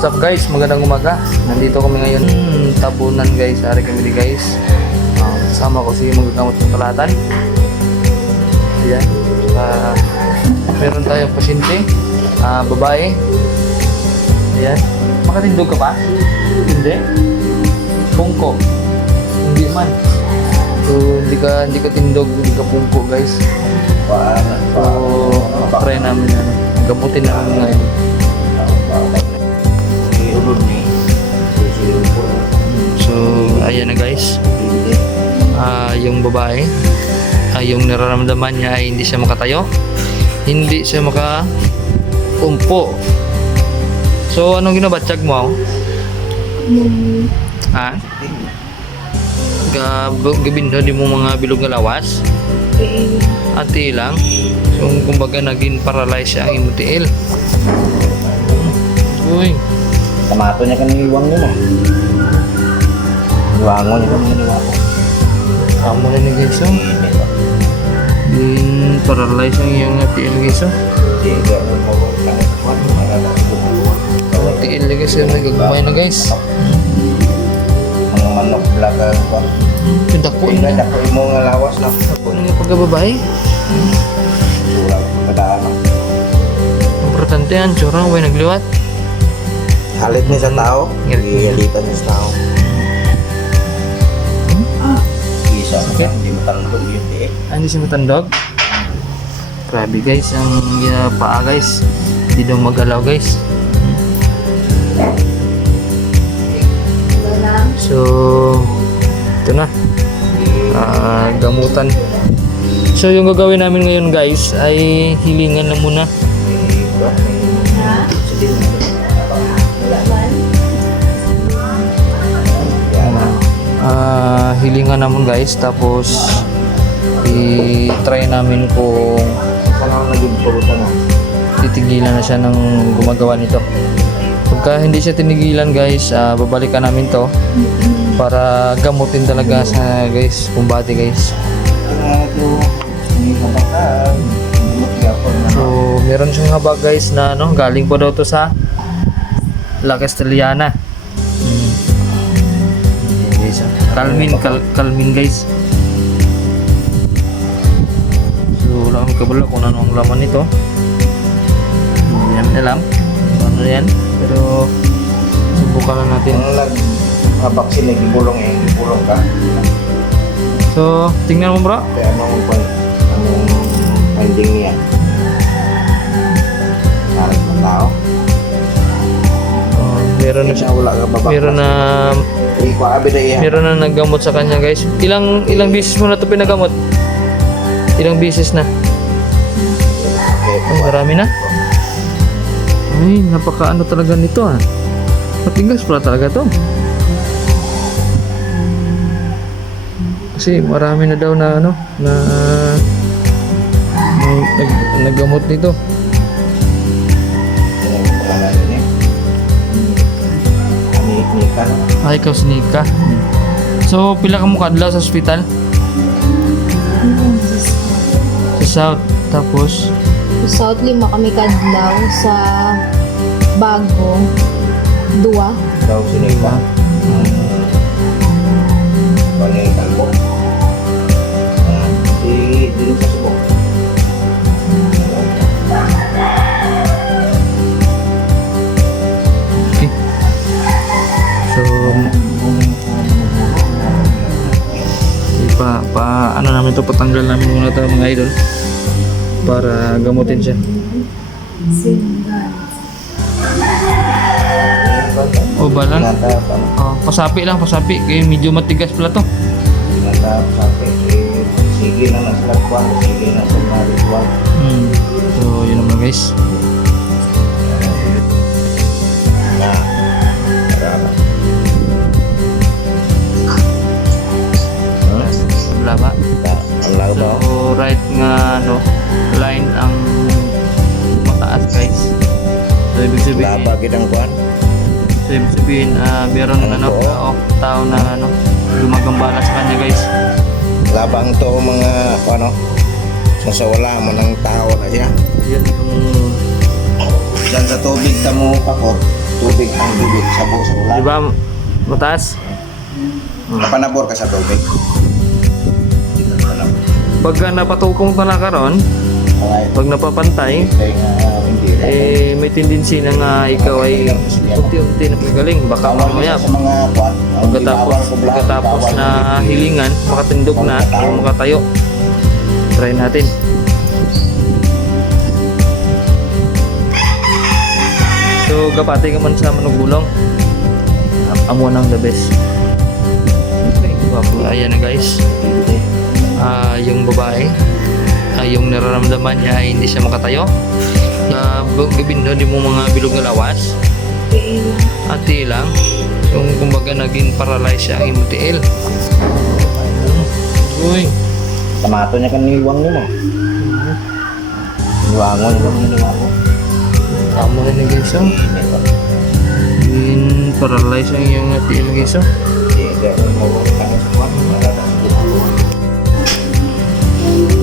What's up guys? Magandang umaga. Nandito kami ngayon. Hmm, tabunan guys. Ari kami di guys. Um, sama ko si magagamot ng talatan. Ayan. Uh, meron tayong pasyente. Uh, babae. Ayan. Makatindog ka pa? Hindi. Pungko. Hindi man. So, hindi ka, hindi ka tindog, hindi ka pungko guys. So, try namin yan. Gamutin namin ngayon. So, ayan na guys. Uh, yung babae, uh, yung nararamdaman niya ay hindi siya makatayo. Hindi siya maka makaumpo. So, anong ginabatsag mo? Ha? Gab gabinho di mo mga bilog nga lawas? Tiil. lang? So, kumbaga naging paralyzed siya ang imong tiil. Uy. Tamato niya kan ah. iwang niya na. Iwango niya kan iwango. Amo na ni guys oh. Din paralyze ang iyang tiil guys oh. Ang tiil guys oh nagagmay na guys. Mga manok vlog ang ah, diba? kwan. Dako niya. Dako mo nga lawas na. Dako niya pagkababay. Kurang padaan. Ah. Importante ang curang way nagliwat halit niya sa tao, hihalitan niya sa tao. Ah. Isa, okay. hindi matandog yun eh. Ah, hindi siya matandog? Grabe guys, ang uh, paa guys. Hindi daw magalaw guys. So, ito na. Uh, gamutan. So, yung gagawin namin ngayon guys ay hilingan na muna. gilingan naman guys tapos i-try namin kung titigilan na siya ng gumagawa nito pagka hindi siya tinigilan guys uh, babalikan namin to para gamutin talaga sa guys kumbati guys so meron siyang haba guys na ano galing po daw to sa La Castellana mm. okay, guys ah. Kalmin, kal kalmin guys. So, wala kami kabalo kung ano ang laman nito. Hindi namin alam ano yan. Pero, subukan na natin. Ang lag, habak ah, sila, gibulong eh, gibulong ka. So, tingnan mo bro. Kaya ano ang point? niya? Harap ng tao meron na siya wala ka babak. Meron na Meron na naggamot sa kanya, guys. Ilang ilang beses mo na 'to pinagamot? Ilang beses na? Ay, marami na. Ay, napakaano talaga nito ah. Matigas pala talaga 'to. Kasi marami na daw na ano na nag, naggamot nito. Nika. Ay, ah, ikaw si Hmm. So, pila ka mo sa ospital? Sa South. Tapos? Sa South, lima kami kadlaw. Sa Bago, dua. Daw si Nika. Panay, hmm. talbo. Ah, si, dito sa Subok. pa, pa ano namin to patanggal namin muna to mga idol para gamutin siya o oh, balan oh, pasapi lang pasapi kaya medyo matigas pala to sige na naslagwan sige na sumaritual hmm. so yun naman guys Yeah. sa wala mo ng tao na yan. Diyan sa tubig ta mo pakot, tubig ang bibig sa buso wala. Di ba? Mataas? Hmm. Kapanabor ka sa tubig. Pagka napatukong pa na karon, okay. pag napapantay, eh may tendency na nga ikaw ay unti-unti na magaling. Baka mamaya pagkatapos, pagkatapos na hilingan, makatindog na o makatayo try natin so kapatid ka man sa manugulong amo ng the best Wapo, ayan na guys uh, yung babae uh, yung nararamdaman niya ay hindi siya makatayo na gabindo di mo mga bilog na lawas at lang yung kumbaga naging paralyze siya ang MTL uy Tamato niya kan niwang niya mo. Niwangon. Niwangon. Tamo na na guys oh. Yun, paralyze ang iyong natin ano, guys oh. Hindi, hindi. Hindi, hindi. Hindi, hindi.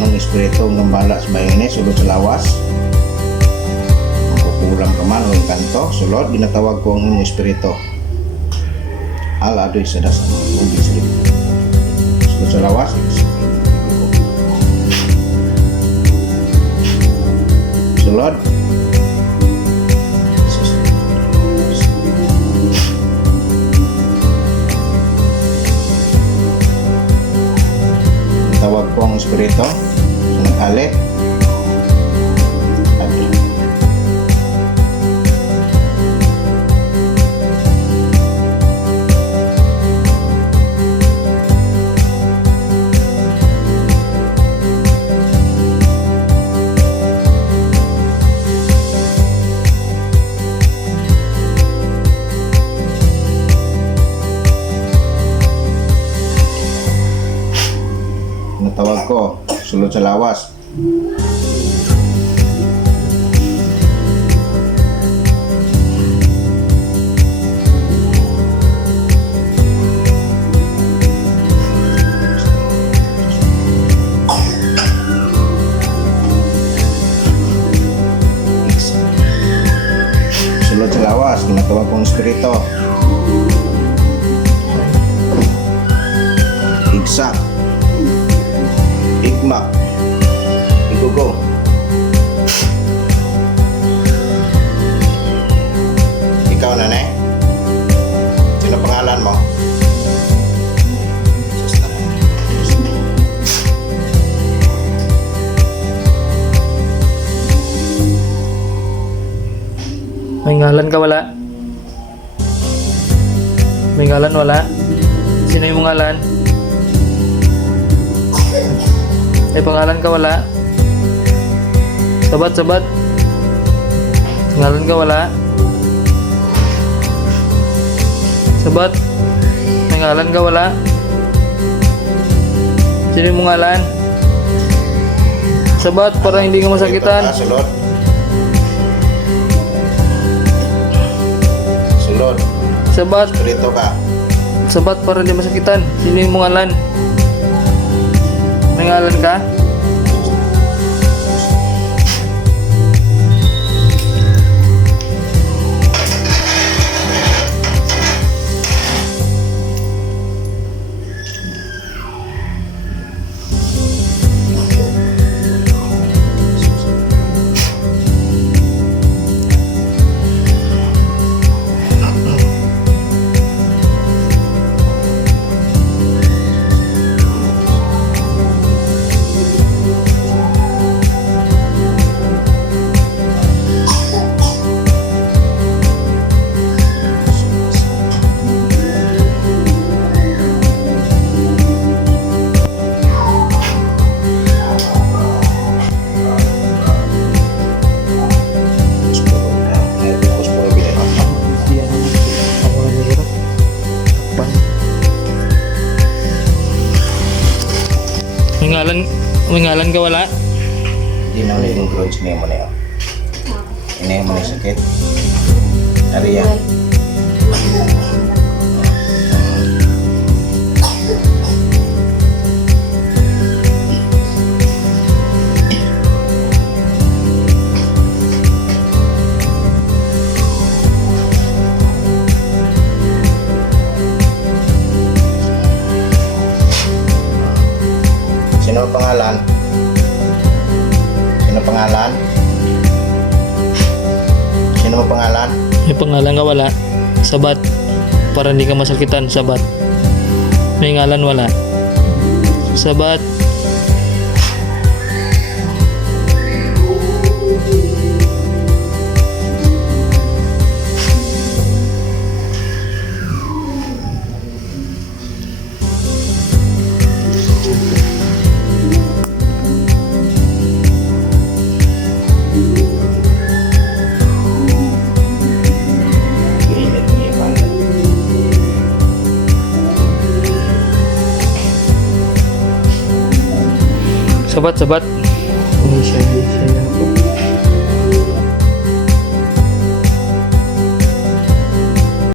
ng Espiritu hanggang bahala sa mayunis, sulod sa lawas. Kukulang ka o kanto, sulod, ginatawag ko ang inyong Espiritu. Ala adoy sa dasang mubis rin. Sulod sa lawas, sulod, sa ka wala? May ngalan wala? Sino yung ngalan? May pangalan ka wala? Sabat, sabat. Ngalan ka wala? Sabat. May ngalan ka wala? Sino yung ngalan? Sabat para hindi ka masakitan. Sulod. Sabat. Rito ka. Sabat para di masakitan. Sino yung mga lan? May ngalan ka? Umingalan ka wala? Hindi na ulit yung grudge na yun mo na yun. Inayon mo na sakit. Ariya. pangalan ka wala sabat para hindi ka masakitan sabat may ngalan wala sabat sobat-sobat Indonesia